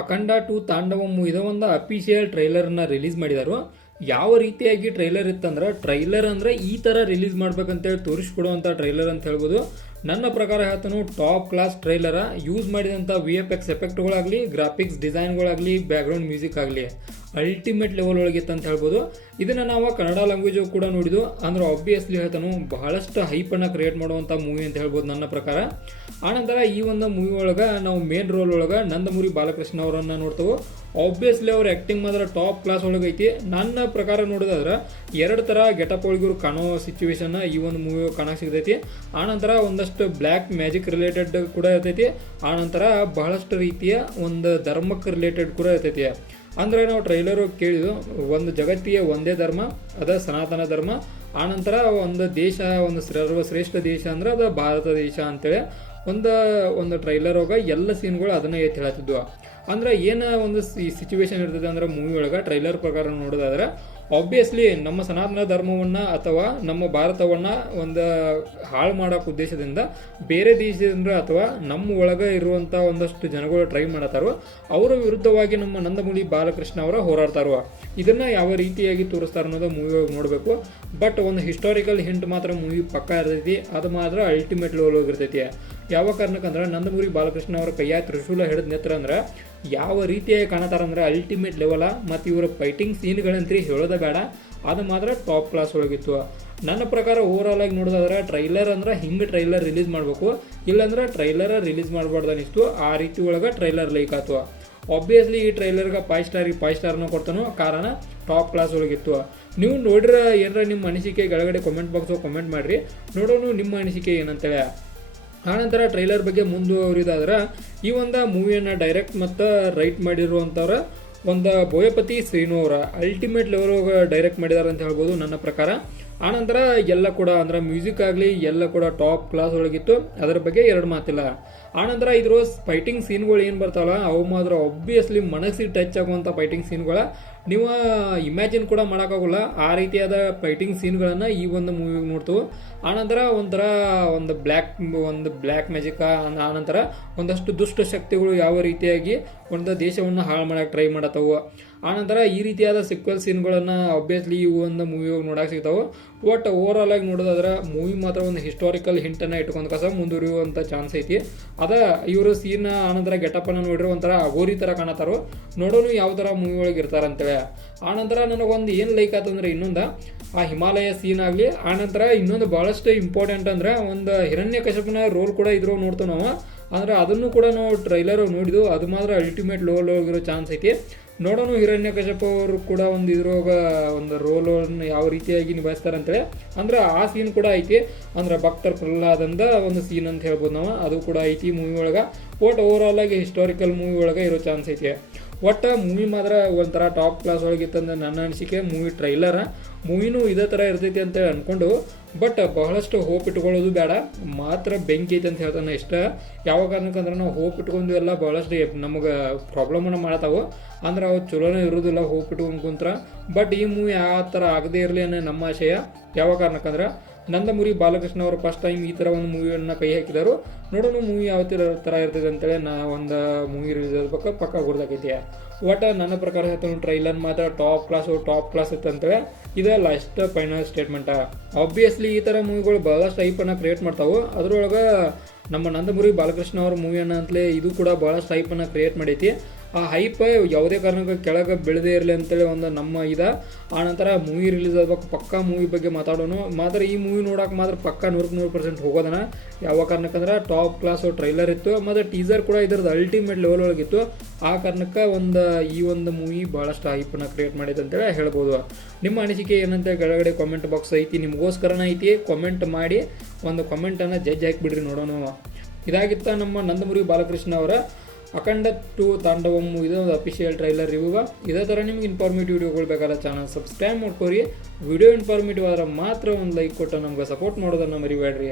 ಅಖಂಡ ಟು ತಾಂಡವಂ ಇದರ ಒಂದು ಅಫಿಷಿಯಲ್ ಟ್ರೈಲರ್ನ ರಿಲೀಸ್ ಮಾಡಿದರು. ಯಾವ ರೀತಿಯಾಗಿ ಟ್ರೈಲರ್ ಇತ್ತಂದ್ರೆ, ಟ್ರೈಲರ್ ಅಂದ್ರೆ ಈ ಥರ ರಿಲೀಸ್ ಮಾಡ್ಬೇಕಂತೇಳಿ ತೋರಿಸ್ಕೊಡುವಂಥ ಟ್ರೈಲರ್ ಅಂತ ಹೇಳ್ಬೋದು. ನನ್ನ ಪ್ರಕಾರ ಹೇಳ್ತಾನು ಟಾಪ್ ಕ್ಲಾಸ್ ಟ್ರೈಲರ. ಯೂಸ್ ಮಾಡಿದಂಥ VFX ಎಫೆಕ್ಟ್ಗಳಾಗಲಿ, ಗ್ರಾಫಿಕ್ಸ್ ಡಿಸೈನ್ಗಳಾಗಲಿ, ಬ್ಯಾಕ್ಗ್ರೌಂಡ್ ಮ್ಯೂಸಿಕ್ ಆಗಲಿ ಅಲ್ಟಿಮೇಟ್ ಲೆವೆಲ್ ಒಳಗಿತ್ತು ಅಂತ ಹೇಳ್ಬೋದು. ಇದನ್ನು ನಾವು ಕನ್ನಡ ಲ್ಯಾಂಗ್ವೇಜ್ ಕೂಡ ನೋಡಿದ್ವು. ಅಂದ್ರೆ ಆಬ್ವಿಯಸ್ಲಿ ಹೇಳ್ತಾನು ಬಹಳಷ್ಟು ಹೈಪನ್ನು ಕ್ರಿಯೇಟ್ ಮಾಡುವಂಥ ಮೂವಿ ಅಂತ ಹೇಳ್ಬೋದು ನನ್ನ ಪ್ರಕಾರ. ಆನಂತರ ಈ ಒಂದು ಮೂವಿ ಒಳಗೆ ನಾವು ಮೇನ್ ರೋಲ್ ಒಳಗೆ ನಂದಮುರಿ ಬಾಲಕೃಷ್ಣ ಅವರನ್ನು ನೋಡ್ತೇವೆ. ಆಬ್ವಿಯಸ್ಲಿ ಅವ್ರ ಆ್ಯಕ್ಟಿಂಗ್ ಮಾತ್ರ ಟಾಪ್ ಕ್ಲಾಸ್ ಒಳಗೆ ಐತಿ. ನನ್ನ ಪ್ರಕಾರ ನೋಡೋದಾದ್ರೆ ಎರಡು ಥರ ಗೆಟಪ್ ಒಳಗಿರು ಕಾಣೋ ಸಿಚುವೇಶನ್ ಈ ಒಂದು ಮೂವಿ ಕಾಣಕ್ಕೆ ಸಿಗ್ತೈತಿ. ಆನಂತರ ಒಂದಷ್ಟು ಬ್ಲ್ಯಾಕ್ ಮ್ಯಾಜಿಕ್ ರಿಲೇಟೆಡ್ ಕೂಡ ಇರ್ತೈತಿ. ಆನಂತರ ಬಹಳಷ್ಟು ರೀತಿಯ ಒಂದು ಧರ್ಮಕ್ಕೆ ರಿಲೇಟೆಡ್ ಕೂಡ ಇರ್ತೈತಿ. ಅಂದರೆ ನಾವು ಟ್ರೈಲರ್ ಕೇಳಿದ್ದು ಒಂದು ಜಗತ್ತಿಗೆ ಒಂದೇ ಧರ್ಮ, ಅದ ಸನಾತನ ಧರ್ಮ. ಆನಂತರ ಒಂದು ದೇಶ, ಒಂದು ಸರ್ವಶ್ರೇಷ್ಠ ದೇಶ ಅಂದ್ರೆ ಅದು ಭಾರತ ದೇಶ ಅಂತೇಳಿ ಒಂದು ಟ್ರೈಲರ್ ಒಳಗೆ ಎಲ್ಲ ಸೀನ್ಗಳು ಅದನ್ನೇ ಎತ್ತಿ ಹೇಳ್ತಿದ್ವು. ಅಂದ್ರೆ ಏನು ಒಂದು ಸಿಚುವೇಶನ್ ಇರ್ತದೆ ಅಂದ್ರೆ ಮೂವಿ ಒಳಗೆ ಟ್ರೈಲರ್ ಪ್ರಕಾರ ನೋಡೋದಾದ್ರೆ ಆಬ್ವಿಯಸ್ಲಿ ನಮ್ಮ ಸನಾತನ ಧರ್ಮವನ್ನು ಅಥವಾ ನಮ್ಮ ಭಾರತವನ್ನು ಒಂದು ಹಾಳು ಮಾಡೋಕೆ ಉದ್ದೇಶದಿಂದ ಬೇರೆ ದೇಶದಿಂದ ಅಥವಾ ನಮ್ಮ ಒಳಗೆ ಇರುವಂಥ ಒಂದಷ್ಟು ಜನಗಳು ಟ್ರೈ ಮಾಡತ್ತಾರೋ ಅವರ ವಿರುದ್ಧವಾಗಿ ನಮ್ಮ ನಂದಮುರಿ ಬಾಲಕೃಷ್ಣ ಅವರ ಹೋರಾಡ್ತಾರೋ. ಇದನ್ನು ಯಾವ ರೀತಿಯಾಗಿ ತೋರಿಸ್ತಾರೆ ಅನ್ನೋದು ಮೂವಿ ನೋಡಬೇಕು. ಬಟ್ ಒಂದು ಹಿಸ್ಟಾರಿಕಲ್ ಹಿಂಟ್ ಮಾತ್ರ ಮೂವಿ ಪಕ್ಕ ಇರ್ತೈತಿ. ಅದು ಮಾತ್ರ ಅಲ್ಟಿಮೇಟ್ ಲೆವೆಲ್ ಹೋಗಿರ್ತೈತಿ. ಯಾವ ಕಾರಣಕ್ಕಂದ್ರೆ ನಂದಮುರಿ ಬಾಲಕೃಷ್ಣ ಅವರ ಕೈಯಾಗ ತ್ರಿಶೂಲ ಹಿಡಿದ ನಿತ್ರ ಅಂದ್ರೆ ಯಾವ ರೀತಿಯಾಗಿ ಕಾಣತಾರಂದ್ರೆ ಅಲ್ಟಿಮೇಟ್ ಲೆವೆಲ. ಮತ್ತು ಇವರ ಫೈಟಿಂಗ್ ಸೀನ್ಗಳಂತ್ರಿ ಹೇಳೋದೇ ಬೇಡ, ಅದು ಮಾತ್ರ ಟಾಪ್ ಕ್ಲಾಸ್ ಒಳಗಿತ್ತು. ನನ್ನ ಪ್ರಕಾರ ಓವರಾಲ್ ಆಗಿ ನೋಡೋದಾದ್ರೆ ಟ್ರೈಲರ್ ಅಂದ್ರೆ ಹಿಂಗೆ ಟ್ರೈಲರ್ ರಿಲೀಸ್ ಮಾಡಬೇಕು, ಇಲ್ಲಾಂದ್ರೆ ಟ್ರೈಲರ್ ರಿಲೀಸ್ ಮಾಡಬಾರ್ದು ಅನಿಸ್ತು. ಆ ರೀತಿ ಒಳಗೆ ಟ್ರೈಲರ್ ಲೈಕ್ ಆಯ್ತು. ಆಬ್ವಿಯಸ್ಲಿ ಈ ಟ್ರೈಲರ್ಗೆ 5 ಸ್ಟಾರ್ನ ಕೊಡ್ತಾನೋ, ಕಾರಣ ಟಾಪ್ ಕ್ಲಾಸ್ ಒಳಗಿತ್ತು. ನೀವು ನೋಡ್ರೆ ಏನಾರ ನಿಮ್ಮ ಅನಿಸಿಕೆ ಕೆಳಗಡೆ ಕಾಮೆಂಟ್ ಬಾಕ್ಸ್ ಕಾಮೆಂಟ್ ಮಾಡಿರಿ, ನೋಡೋಣ ನಿಮ್ಮ ಅನಿಸಿಕೆ ಏನಂತೇಳಿ. ಆನಂತರ ಟ್ರೈಲರ್ ಬಗ್ಗೆ ಮುಂದುವರಿದಾದ್ರೆ ಈ ಒಂದು ಮೂವಿಯನ್ನು ಡೈರೆಕ್ಟ್ ಮತ್ತು ರೈಟ್ ಮಾಡಿರುವಂಥವ್ರ ಒಂದು ಬೋಯಪತಿ ಶ್ರೀನು ಅವರ ಅಲ್ಟಿಮೇಟ್ ಲೆವೆಲ್ ಡೈರೆಕ್ಟ್ ಮಾಡಿದ್ದಾರೆ ಅಂತ ಹೇಳ್ಬೋದು ನನ್ನ ಪ್ರಕಾರ. ಆನಂತರ ಎಲ್ಲ ಕೂಡ ಅಂದ್ರೆ ಮ್ಯೂಸಿಕ್ ಆಗಲಿ ಎಲ್ಲ ಕೂಡ ಟಾಪ್ ಕ್ಲಾಸ್ ಒಳಗಿತ್ತು, ಅದರ ಬಗ್ಗೆ ಎರಡು ಮಾತಿಲ್ಲ. ಆನಂತರ ಇದ್ರ ಫೈಟಿಂಗ್ ಸೀನ್ಗಳು ಏನು ಬರ್ತಾವಲ್ಲ ಅವು ಮಾತ್ರ ಆಬ್ವಿಯಸ್ಲಿ ಮನಸ್ಸಿಗೆ ಟಚ್ ಆಗುವಂಥ ಫೈಟಿಂಗ್ ಸೀನ್ಗಳ ನೀವು ಇಮ್ಯಾಜಿನ್ ಕೂಡ ಮಾಡೋಕ್ಕಾಗಲ್ಲ. ಆ ರೀತಿಯಾದ ಫೈಟಿಂಗ್ ಸೀನ್ಗಳನ್ನು ಈ ಒಂದು ಮೂವಿಗೆ ನೋಡ್ತೇವೆ. ಆನಂತರ ಒಂದು ಬ್ಲ್ಯಾಕ್ ಮ್ಯಾಜಿಕ್, ಆನಂತರ ಒಂದಷ್ಟು ದುಷ್ಟ ಶಕ್ತಿಗಳು ಯಾವ ರೀತಿಯಾಗಿ ಒಂದು ದೇಶವನ್ನು ಹಾಳು ಮಾಡೋಕೆ ಟ್ರೈ ಮಾಡತ್ತವು. ಆನಂತರ ಈ ರೀತಿಯಾದ ಸಿಕ್ವೆಲ್ ಸೀನ್ಗಳನ್ನು ಆಬ್ವಿಯಸ್ಲಿ ಈ ಒಂದು ಮೂವಿಯಾಗಿ ನೋಡಕ್ಕೆ ಸಿಗ್ತಾವೆ. ಬಟ್ ಓವರಾಲ್ ಆಗಿ ನೋಡೋದಾದ್ರೆ ಮೂವಿ ಮಾತ್ರ ಒಂದು ಹಿಸ್ಟಾರಿಕಲ್ ಹಿಂಟನ್ನು ಇಟ್ಕೊಂಡು ಕಸ ಮುಂದುವರಿಯುವಂಥ ಚಾನ್ಸ್ ಐತಿ. ಇವರು ಸೀನ್ ಆನಂತರ ಗೆಟಪ್ಪನ್ನು ನೋಡಿರೋ ಒಂಥರ ಅಗೋರಿ ಥರ ಕಾಣತ್ತಾರೋ. ನೋಡೋನು ಯಾವ ಥರ ಮೂವಿ ಒಳಗೆ ಇರ್ತಾರಂತೇಳಿ. ಆನಂತರ ನನಗೊಂದು ಏನು ಲೈಕ್ ಆತಂದ್ರೆ ಇನ್ನೊಂದು ಆ ಹಿಮಾಲಯ ಸೀನ್ ಆಗಲಿ. ಆನಂತರ ಇನ್ನೊಂದು ಭಾಳಷ್ಟು ಇಂಪಾರ್ಟೆಂಟ್ ಅಂದ್ರೆ ಒಂದು ಹಿರಣ್ಯಕಶಿಪನ ರೋಲ್ ಕೂಡ ಇದ್ರೋ ನೋಡ್ತೇವೆ ನಾವು. ಅಂದ್ರೆ ಅದನ್ನು ಕೂಡ ನಾವು ಟ್ರೈಲರ್ ನೋಡಿದ್ವು. ಅದು ಮಾತ್ರ ಅಲ್ಟಿಮೇಟ್ ಲೆವೆಲ್ ಹೋಗಿರೋ ಚಾನ್ಸ್ ಐತಿ. ನೋಡೋಣ ಹಿರಣ್ಯಕಶಿಪ ಅವರು ಕೂಡ ಇದ್ರಾಗ ಒಂದು ರೋಲನ್ನು ಯಾವ ರೀತಿಯಾಗಿ ನಿಭಾಯಿಸ್ತಾರೆ ಅಂತೇಳಿ. ಅಂದ್ರೆ ಆ ಸೀನ್ ಕೂಡ ಐತಿ. ಅಂದ್ರೆ ಭಕ್ತರ್ ಪ್ರಹ್ಲಾದಂದ ಒಂದು ಸೀನ್ ಅಂತ ಹೇಳ್ಬೋದು ನಾವು, ಅದು ಕೂಡ ಐತಿ ಮೂವಿ ಒಳಗೆ. ಒಟ್ಟು ಓವರಾಲ್ ಆಗಿ ಹಿಸ್ಟಾರಿಕಲ್ ಮೂವಿ ಒಳಗೆ ಇರೋ ಚಾನ್ಸ್ ಐತಿ. ಒಟ್ಟು ಮೂವಿ ಮಾತ್ರ ಒಂಥರ ಟಾಪ್ ಕ್ಲಾಸ್ ಒಳಗಿತ್ತಂದ್ರೆ ನನ್ನ ಅನಿಸಿಕೆ. ಮೂವಿನೂ ಇದೇ ಥರ ಇರ್ತೈತಿ ಅಂತೇಳಿ ಅಂದ್ಕೊಂಡು ಬಟ್ ಬಹಳಷ್ಟು ಹೋಪ್ ಇಟ್ಕೊಳ್ಳೋದು ಬೇಡ, ಮಾತ್ರ ಬೆಂಕಿ ಐತೆ ಅಂತ ಹೇಳ್ತಾನೆ ಇಷ್ಟ. ಯಾವ ಕಾರಣಕ್ಕಂದ್ರೆ ನಾವು ಹೋಪ್ ಇಟ್ಕೊಂಡು ಎಲ್ಲ ಭಾಳಷ್ಟು ನಮಗೆ ಪ್ರಾಬ್ಲಮನ್ನು ಮಾಡ್ತಾವೆ. ಅಂದ್ರೆ ಅವು ಚಲೋನೇ ಇರೋದಿಲ್ಲ ಹೋಪ್ ಇಟ್ಕೊಂಡು ಕುಂತ್ರ. ಬಟ್ ಈ ಮೂವಿ ಯಾವ ಥರ ಆಗದೇ ಇರಲಿ ಅನ್ನೋ ನಮ್ಮ ಆಶಯ. ಯಾವ ಕಾರಣಕ್ಕಂದ್ರೆ ನಂದಮುರಿ ಬಾಲಕೃಷ್ಣ ಅವರು ಫಸ್ಟ್ ಟೈಮ್ ಈ ಥರ ಒಂದು ಮೂವಿಯನ್ನು ಕೈ ಹಾಕಿದರು. ನೋಡೋಣ ಮೂವಿ ಯಾವ ಥರ ಇರ್ತದೆ ಅಂತೇಳಿ ಒಂದು ಮೂವಿ ರಿಲೀಸ್ ಪಕ್ಕ ಗುರ್ದಾಕೈತಿ. ಒಟ್ಟು ನನ್ನ ಪ್ರಕಾರ ಹೇಳ್ತಾನೆ ಟ್ರೈಲರ್ ಮಾತ್ರ ಟಾಪ್ ಕ್ಲಾಸ್ ಇತ್ತು ಅಂತೇಳಿ. ಇದು ಲಾಸ್ಟ್ ಫೈನಲ್ ಸ್ಟೇಟ್ಮೆಂಟ. ಆಬ್ವಿಯಸ್ಲಿ ಈ ಥರ ಮೂವಿಗಳು ಭಾಳಷ್ಟು ಹೈಪನ್ನು ಕ್ರಿಯೇಟ್ ಮಾಡ್ತಾವೆ. ಅದರೊಳಗೆ ನಮ್ಮ ನಂದಮುರಿ ಬಾಲಕೃಷ್ಣ ಅವ್ರ ಮೂವಿಯನ್ನು ಅಂತಲೇ ಇದು ಕೂಡ ಭಾಳಷ್ಟು ಹೈಪನ್ನು ಕ್ರಿಯೇಟ್ ಮಾಡೈತಿ. ಆ ಹೈಪ್ ಯಾವುದೇ ಕಾರಣಕ್ಕೆ ಕೆಳಗೆ ಬೆಳೆದೇ ಇರಲಿ ಅಂತೇಳಿ ಒಂದು ನಮ್ಮ ಆನಂತರ ಮೂವಿ ರಿಲೀಸ್ ಆಗ್ಬೇಕು, ಪಕ್ಕಾ ಮೂವಿ ಬಗ್ಗೆ ಮಾತಾಡೋಣ. ಮಾತ್ರ ಈ ಮೂವಿ ನೋಡೋಕೆ ಮಾತ್ರ ಪಕ್ಕಾ 100% ಹೋಗೋದನ. ಯಾವ ಕಾರಣಕ್ಕಂದ್ರೆ ಟಾಪ್ ಕ್ಲಾಸ್ ಟ್ರೈಲರ್ ಇತ್ತು ಮತ್ತು ಟೀಸರ್ ಕೂಡ ಇದ್ರದ್ದು ಅಲ್ಟಿಮೇಟ್ ಲೆವೆಲ್ ಒಳಗಿತ್ತು. ಆ ಕಾರಣಕ್ಕೆ ಈ ಒಂದು ಮೂವಿ ಭಾಳಷ್ಟು ಹೈಪನ್ನು ಕ್ರಿಯೇಟ್ ಮಾಡಿದೆ ಅಂತೇಳಿ ಹೇಳ್ಬೋದು. ನಿಮ್ಮ ಅನಿಸಿಕೆ ಏನಂತ ಕೆಳಗಡೆ ಕಾಮೆಂಟ್ ಬಾಕ್ಸ್ ಐತಿ, ನಿಮಗೋಸ್ಕರನ ಐತಿ. ಕಾಮೆಂಟ್ ಮಾಡಿ ಒಂದು ಕಾಮೆಂಟನ್ನು ಜಡ್ಜ್ ಹಾಕಿಬಿಡ್ರಿ, ನೋಡೋಣ. ಇದಾಗಿತ್ತ ನಮ್ಮ ನಂದಮುರಿ ಬಾಲಕೃಷ್ಣ ಅವರ ಅಖಂಡ ಟು ತಾಂಡವಂ ಇದೊಂದು ಅಫಿಷಿಯಲ್ ಟ್ರೈಲರ್ ರಿವ್ಯೂ. ಇದೇ ಥರ ನಿಮ್ಗೆ ಇನ್ಫಾರ್ಮೇಟಿವ್ ವಿಡಿಯೋಗಳು ಬೇಕಾದ್ರೆ ಚಾನಲ್ ಸಬ್ಸ್ಕ್ರೈಬ್ ಮಾಡ್ಕೊರಿ. ವಿಡಿಯೋ ಇನ್ಫಾರ್ಮೇಟಿವ್ ಆದ್ರೆ ಮಾತ್ರ ಒಂದು ಲೈಕ್ ಕೊಟ್ಟು ನಮ್ಗೆ ಸಪೋರ್ಟ್ ಮಾಡೋದನ್ನು ಮರಿಬೇಡ್ರಿ.